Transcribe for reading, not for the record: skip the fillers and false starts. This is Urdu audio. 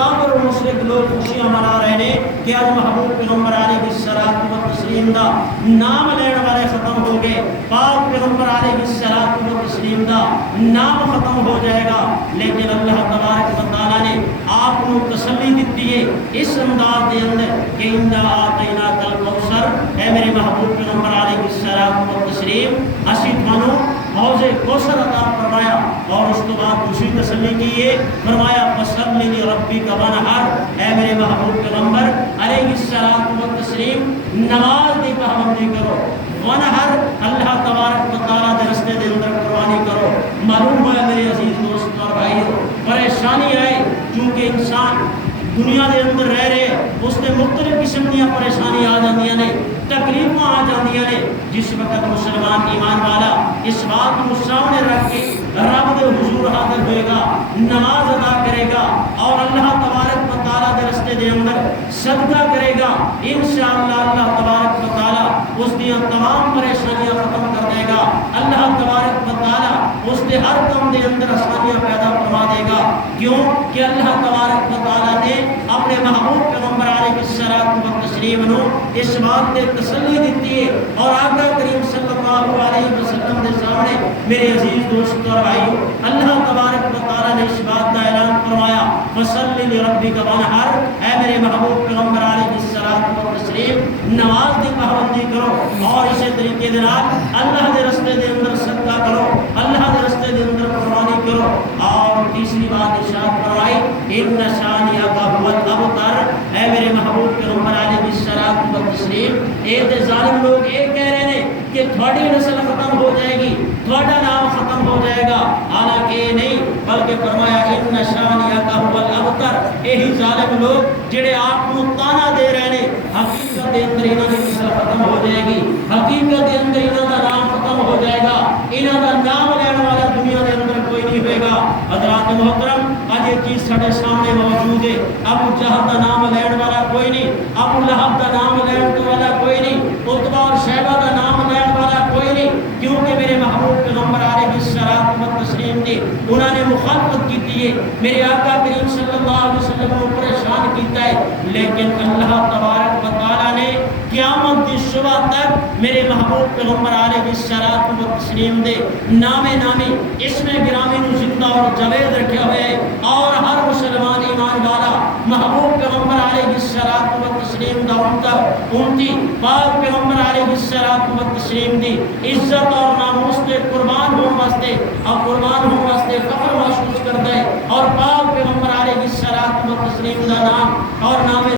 کافر و مشرک لوگ خوشیاں منا رہے نے کہ اج محبوب پیغمبر علیہ الصلوۃ والتسلیم دا نام لین والے ختم ہو گئے، پاک پیغمبر علیہ الصلوۃ والتسلیم دا نام ختم ہو جائے گا، لیکن اللہ تبارک و تعالی نے آپ کو تسلی دیتی ہے اس انداز دے اندر کہ انا اعطیناک الکوثر، اے میرے محبوب پیغمبر علیہ الصلوۃ والتسلیم اسی تھانوں حوض کوثر عطا فرمایا، اور اس کے بعد دوسری تسلی کی ہے، فرمایا فصلی لربک وانحر، اے میرے محبوب پیغمبر علیہ الصلوۃ والتسلیم نماز دی پابندی کرو، وانحر اللہ تبارک و تعالی دے رستے دے اندر قربانی کرو۔ معلوم ہوا میرے عزیز دوست اور بھائیو، پریشانی آئے چونکہ انسان دنیا دے اندر رہ رہے اس نے مختلف قسم دیا پریشانی آ جاندیاں نے، تکلیفاں آ جاندیاں نے، جس وقت مسلمان ایمان والا اس بات کو سامنے رکھ کے رب دے حضور حاضر ہوئے گا، نماز ادا کرے گا اور اللہ تبارک و تعالیٰ دے رستے دے اندر صدقہ کرے گا، انشاءاللہ اللہ تبارک و تعالیٰ اس دیا تمام پریشانیاں ختم کر دے گا، اللہ تبارک و تعالیٰ اس دے ہر کام دے اندر آسانیاں پیدا فرما دے گا۔ کیوں کہ اللہ تبارک و تعالیٰ نے اپنے محبوب پیغمبر علیہ الصلوۃ والتسلیم نو اس بات تے تسلی دیتی ہے، اور آقا کریم صلی اللہ علیہ وسلم دے سامنے میرے عزیز دوست اور بھائیو اللہ تبارک و تعالیٰ نے اس بات کا اعلان فرمایا فصلی لربک وانحر، اے میرے محبوب پیغمبر علیہ الصلوۃ والتسلیم نماز دی پابندی کرو، اور اسی طریقے دے نال اللہ دے رستے دے اندر صدقہ کرو، اللہ دے رستے دے اندر قربانی کرو، اور تیسری بات ارشاد فرمائی ان شانئک ھو الابتر، اے میرے محبوب پیغمبر علیہ الصلوۃ والتسلیم اے تے ظالم لوگ اے کہہ رہے ہیں کہ تھوڑی نسل ختم ہو جائے گی، تھوڑا نام ختم ہو جائے گا، حالانکہ نہیں بلکہ فرمایا ان شانئک ھو الابتر، یہی ظالم لوگ جڑے آپ کو تانا دے رہے ہیں حقیقت دے اندر انہاں دی نسل ختم ہو جائے گی، حقیقت دے اندر انہاں دا نام ختم ہو جائے گا، انہاں دا نام لین والا دنیا دے اندر کوئی نہیں ہوئے گا۔ حضرات محترم آج یہ چیز سارے سامنے موجود ہے، ابو جہل کا نام لین والا کوئی نہیں، ابو لہب کا نام لین والا کوئی نہیں، عتبہ اور شیبہ کا نام لین والا کوئی نہیں، کیونکہ میرے محبوب پیغمبر علیہ الصلوۃ والتسلیم نے انہوں نے مخالفت کی ہے، میرے آقا کریم صلی اللہ علیہ وسلم کو پریشان کیتا ہے، لیکن اللہ تبارک و تعالی نے قیامت کی صبح تک میرے محبوب پیغمبر علیہ الصلوۃ والتسلیم دے نامے نامی اسم گرامی نو زندہ اور جاوید رکھا ہوئے ہے، اور ہر مسلمان ایمان والا محبوب پیغمبر علیہ الصلوۃ والتسلیم دا امتی پاک پیغمبر علیہ الصلوۃ والتسلیم دی عزت اور ناموس تے قربان ہون واسطے اور قربان ہون واسطے فخر محسوس کرتا ہے، اور پاک پیغمبر علیہ الصلوۃ والتسلیم دا نام اور نام